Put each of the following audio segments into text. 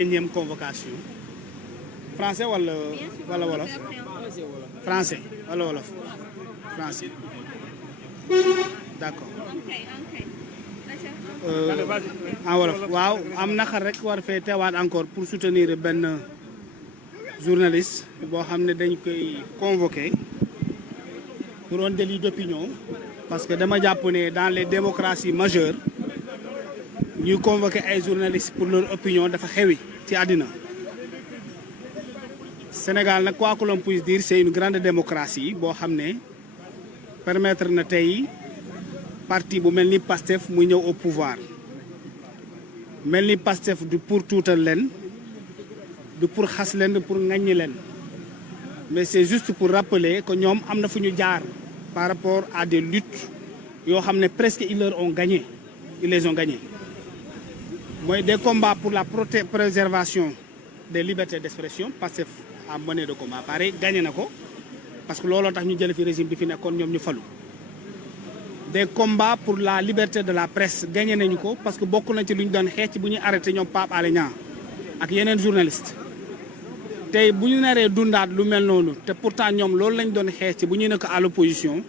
énième convocation français wala wolof français wala wolof français d'accord en wolof waaw am naxar rek war fee teewaat encore pour soutenir benn journaliste boo xam ne dañ koy convoqué pour un délit d'opinion parce que dama jàpp ne dans les démocraties majeures ñuy convoqué ay journalistes pour leur opinion dafa xewi ci àddina Sénégal nag quoi que l'on puisse dire c'est une grande démocratie boo xam ne permettre na tey parti bu mel ni PASTEF muy ñëw au pouvoir mel ni PASTEF du pour tuutal leen du pour xas leen du pour ŋaññi leen mais c'est juste pour rappeler que ñoom am na fu ñu jaar par rapport à des luttes yoo xam ne presque ils les ont gagné mooy des combats pour la préservation des libertés d'expression PASTEF a mené de combat pareil gagné na ko parce que looloo tax ñu jël fi régime bi fi nekkoon ñoom ñu falu des combats pour la liberté de la presse gagné nañu ko parce que bokk na ci lu ñu doon xeex bu ñuy arrêté ñoom Pape Alé Niang ak yeneen journaliste tey bu ñu naree dundaat lu mel noonu te pourtant ñoom loolu lañ doon xeex bu ñuy nekk à l'opposition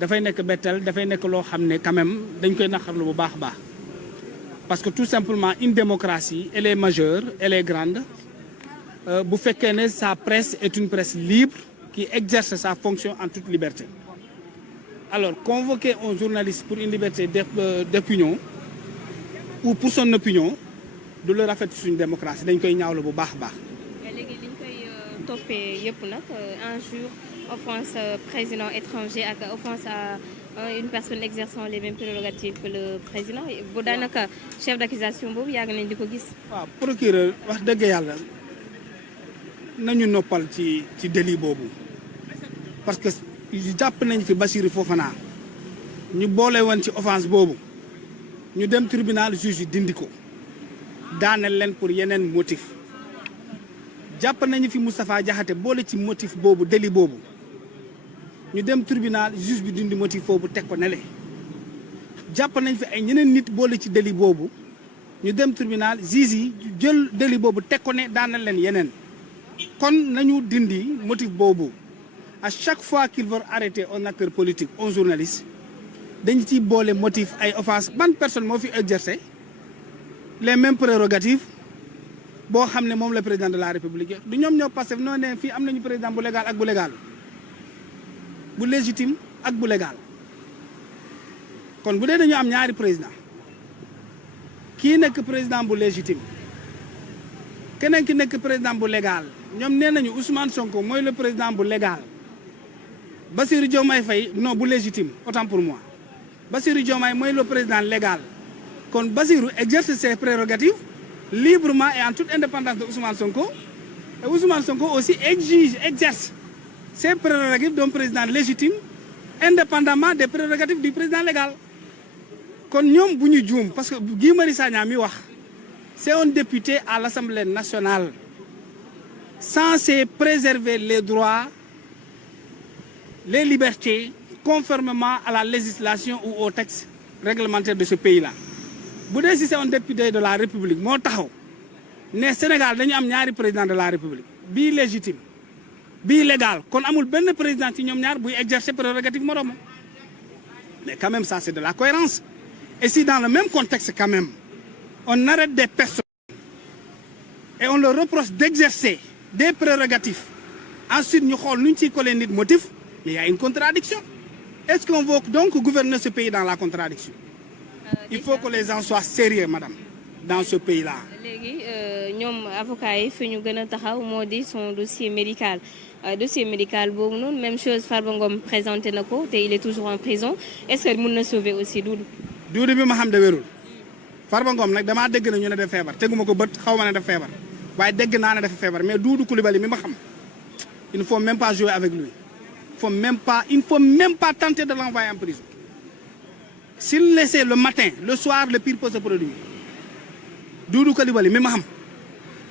dafay nekk bettel dafay nekk loo xam ne quand même dañ koy naqarlu bu baax a baax parce que tout simplement une démocratie elle est majeure elle est grande bu fekkee ne sa presse est une presse libre qui exerce sa fonction en toute liberté alors convoquer un journaliste pour une liberté d'opinion ou pour son opinion du la rafet suñu démocratie dañ koy ñaawlu bu baax a baax. léegi liñ koy toppee yëpp nag injure offense président étranger ak offense à une personne exerçant les mêmes prérogatives que le président bu daanaka chef d'accusation boobu yàgg nañ di ko gis. waaw procureur wax dëgg yàlla nañu noppal ci délit boobu parce que jàpp nañ fi Bassirou Fofana ñu boole woon ci offense boobu ñu dem tribunal juge yi dindi ko daaneel leen pour yeneen motif jàpp nañu fi Moustapha Diakhaté boole ci motif boobu délit boobu ñu dem tribunal juge bi dindi motif boobu teg ko nele jàpp nañ fi ay ñeneen nit boole ci délit boobu ñu dem tribunal juge yi jël délit boobu teg ko ne daaneel leen yeneen kon nañu dindi motif boobu à chaque fois qu'ils veulent arrêter un acteur politique un journaliste dañu ciy boole motif ay offense ban personne moo fi exercer les mêmes prérogatives boo xam ne moom le président de la république du ñoom ñoo passé noo ne fii am nañu président bu légal ak bu légal bu légitime ak bu légal kon bu dee dañu am ñaari président kii nekk président bu légitime keneen ki nekk président bu légal ñoom nee nañu Ousmane Sonko mooy le président bu légal Bassirou Diomaye Faye non bu légitime autant pour moi Bassirou Diomaye mooy le président légal kon Bassirou exerce ses prérogatives librement et en toute indépendance de Ousmane Sonko et Ousmane Sonko aussi exerce ses prérogatives d'un président légitime indépendamment des prérogatives du président légal kon ñoom bu ñu juum parce que Guy Marius Sagna mi wax c'est un député à l'Assemblée nationale censé préserver les droits les libertés conformément à la législation ou aux textes réglementaires de ce pays-là bu dee si c'est un député de la République moo taxaw ne Sénégal dañu am ñaari président de la République bii légitime bii légal kon amul benn président ci ñoom ñaar buy exercer prérogative moroom mais quand même ça c'est de la cohérence et si dans le même contexte quand même on arrête des personnes et on leur reproche d'exercer des prérogatives ensuite ñu xool nu ñu ciy coller nit motif mais il y a une contradiction est-ce qu'on veut donc gouverner ce pays dans la contradiction il faut que les gens soient sérieux madame dans ce pays-là. léegi ñoom avocats yi fi ñu gën a taxaw moo di son dossier médical boobu noonu même chose Farba Ngom présenté na ko te il est toujours en prison est-ce que mën na sauver aussi Doudou bi ma xam de wérul Farba Ngom nag damaa dégg na ñu ne def feebar teguma ko bët xaw ma ne def feebar waaye dégg naa ne dafa feebar mais Doudou Coulibaly mi ma xam il ne faut même pas jouer avec lui il ne faut même pas tenter de l'envoyer en prison s'il laissait le matin le soir le pire peut se produire Doudou Coulibaly mi ma xam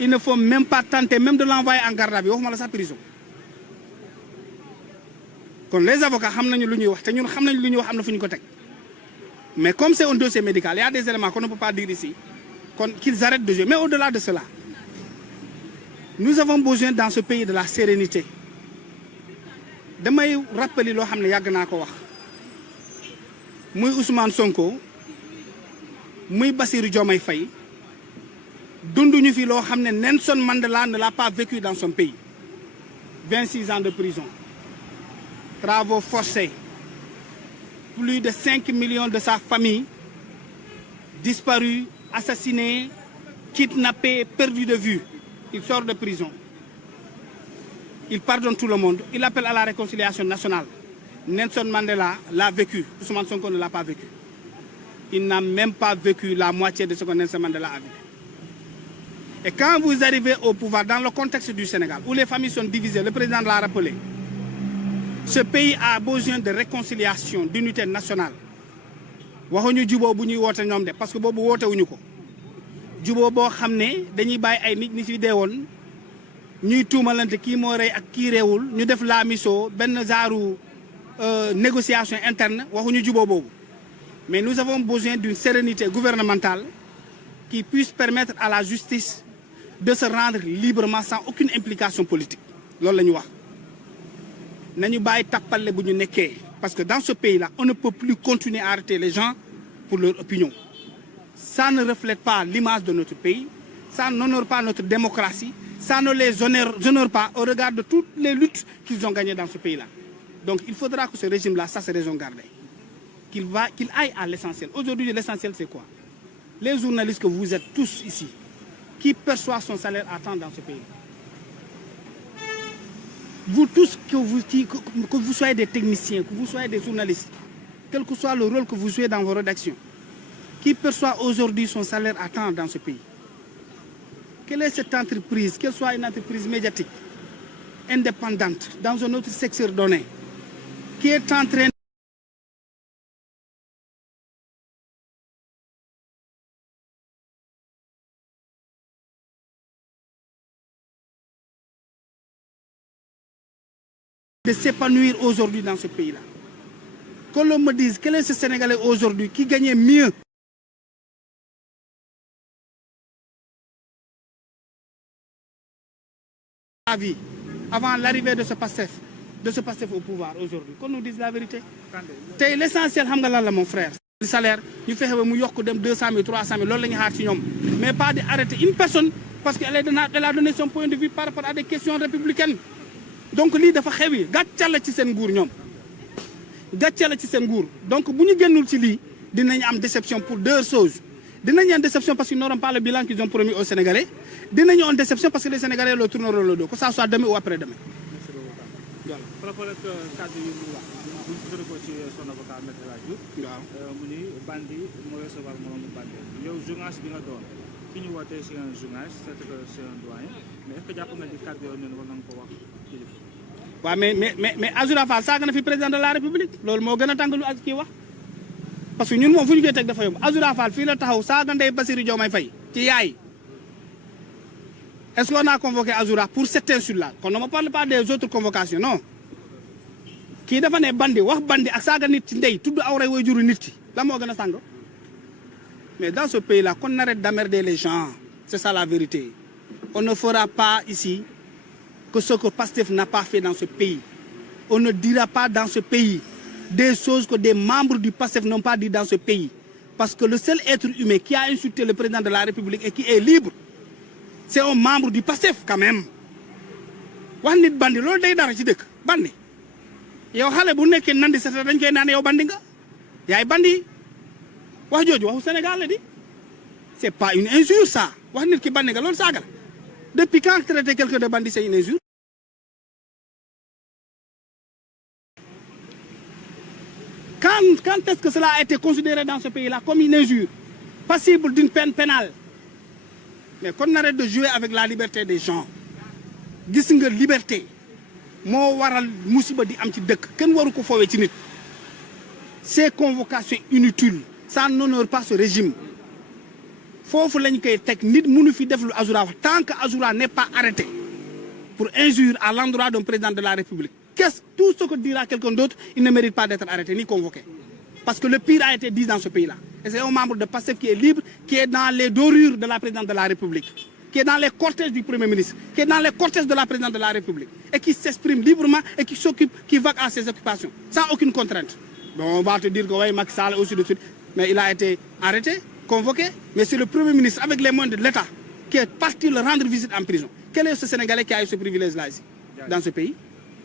il ne faut même pas tenter même de l'envoyer en garde à vue waxuma la sax prison kon les avocats xam nañu lu ñuy wax te ñun xam nañu lu ñuy wax am na fu ñu ko teg mais comme c'est un dossier médical il y a des éléments qu'on ne peut pas dire ici qu'ils arrêtent de jouer mais au-delà de cela Nous avons besoin dans ce pays de la sérénité. damay rappeler loo xam ne yàgg naa ko wax muy Ousmane Sonko muy Bassirou Diomaye Faye dunduñu fi loo xam ne Nelson Mandela ne l'a pas vécu dans son pays. 26 ans de prison, travaux forcés, plus de 5 millions de sa famille disparus, assassinés, kidnappés, perdus de vue. Il sort de prison. Il pardonne tout le monde. Il appelle à la réconciliation nationale. Nelson Mandela l'a vécu. Ousmane Sonko ne l'a pas vécu. Il n'a même pas vécu la moitié de ce que Nelson Mandela a vécu. Et quand vous arrivez au pouvoir, dans le contexte du Sénégal, où les familles sont divisées, le président l'a rappelé, ce pays a besoin de réconciliation, d'unité nationale. waxuñu juboo bu ñuy woote ñoom de parce que boobu woote wuñu ko juboo boo xam ne dañuy bàyyi ay nit ñi fi deewoon ñuy tuumalante kii moo rey ak kii réewul ñu def la mission benn genre négociation interne waxuñu juboo boobu. Mais nous avons besoin d'une sérénité gouvernementale qui puisse permettre à la justice de se rendre librement sans aucune implication politique. loolu la ñu wax nañu bàyyi tappale bu ñu nekkee parce que dans ce pays-là on ne peut plus continuer à arrêter les gens pour leur opinion. Ça ne reflète pas l'image de notre pays, ça n'honore pas notre démocratie, ça ne les honore pas au regard de toutes les luttes qu'ils ont gagnées dans ce pays-là. Donc il faudra que ce régime-là sache raison garder, qu'il aille à l'essentiel. Aujourd'hui l'essentiel c'est quoi? Les journalistes que vous êtes tous ici, qui perçoit son salaire à temps dans ce pays. Vous tous, que vous soyez des techniciens, que vous soyez des journalistes, quel que soit le rôle que vous jouez dans vos rédactions, qui perçoit aujourd'hui son salaire à temps dans ce pays. Quelle est cette entreprise, qu'elle soit une entreprise médiatique, indépendante, dans un autre secteur donné, qui est en train de s'épanouir aujourd'hui dans ce pays-là. Que l'on me dise, quel est ce Sénégalais aujourd'hui qui gagnait mieux la vie avant l'arrivée de ce Pastef au pouvoir aujourd'hui. Qu'on nous dise la vérité. L'essentiel, mon frère, le salaire, nous faisons mu yokk dem 200 000, 300 000, loolu la ñu xaar ci ñoom. Mais pas d'arrêter une personne parce qu'elle a donné son point de vue par rapport à des questions républicaines. Donc lii dafa xewi gàcce la ci seen nguur ñoom gàcce la ci seen nguur donc bu ñu génnul ci lii dinañ am déception pour deux choses. Dinañ am déception parce qu'ils n'auront pas le bilan qu'ils ont promis aux Sénégalais. Dinañu am déception parce que les Sénégalais leur tourneront le dos, que ça soit demain ou après-demain. Voilà. Par rapport ak kàddu yi mu wax bu ñu sukkandiku ci son avocat Maître El Hadji Diouf. waaw mu ni bandi moo recevoir moroomu bandi. Yow journaliste bi nga doon ki ñu wootee c'est un journaliste c'est un doyen mais est-ce que jàpp nga ni kàddu yooyu noonu war nañu ko wax kilifa. waaw mais Azoura Fall saaga na fi président de la République loolu moo gën a tàng lu ak kii wax parce que ñun moom fu ñu koy teg dafa yomb. Azoura Fall fii la taxaw saaga ndey Bassirou Diomaye Faye ci yaay. Est-ce qu'on a convoqué Azoura pour cette insulte-là? Qu'on ne me parle pas des autres convocations, non. Kii dafa ne bandi wax bandi ak saaga nit ci ndey tudd awray way juru nit ki la moo gën a sàng. Mais dans ce pays-là qu'on arrête d'emmerder les gens, c'est ça la vérité. On ne fera pas ici que ce que Pastef n'a pas fait dans ce pays. On ne dira pas dans ce pays des choses que des membres du Pastef n'ont pas dit dans ce pays. Parce que le seul être humain qui a insulté le président de la République et qui est libre, c'est un membre du Pastef quand même. wax nit bandi loolu day dara ci dëkk bandi yow xale bu nekkee nandi sa dañ koy naan yow bandi nga yaay bandi wax jooju waxu Sénégal la di c'est pas une injure ça wax nit ki bandi nga loolu saaga la depuis quand traiter quelqu'un de bandit c'est une injure. Quand est-ce que cela a été considéré dans ce pays-là comme une injure passible d'une peine pénale? Mais qu'on arrête de jouer avec la liberté des gens. Gis nga liberté moo waral musiba di am ci dëkk kenn waru ko foowee ci nit. Ces convocations inutiles ça n'honore pas ce régime. Foofu lañ koy teg nit mënu fi def lu Azoura wax tant que Azoura n'est pas arrêté pour injure à l'endroit d'un président de la République. Tout ce que dira quelqu'un d'autre, il ne mérite pas d'être arrêté ni convoqué. Parce que le pire a été dit dans ce pays-là. Et c'est un membre de PASTEF qui est libre, qui est dans les dorures de la présidente de la République, qui est dans les cortèges du Premier ministre, qui est dans les cortèges de la Présidente de la République, et qui s'exprime librement et qui s'occupe, qui vague à ses occupations, sans aucune contrainte. Bon, on va te dire que oui, Macky Sall aussi de suite, mais il a été arrêté, convoqué, mais c'est le Premier ministre, avec les moyens de l'État, qui est parti le rendre visite en prison. Quel est ce Sénégalais qui a eu ce privilège-là ici, dans ce pays?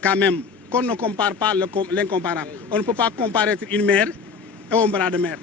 Quand même, qu'on ne compare pas l'incomparable. On ne peut pas comparer une mer et un bras de mer.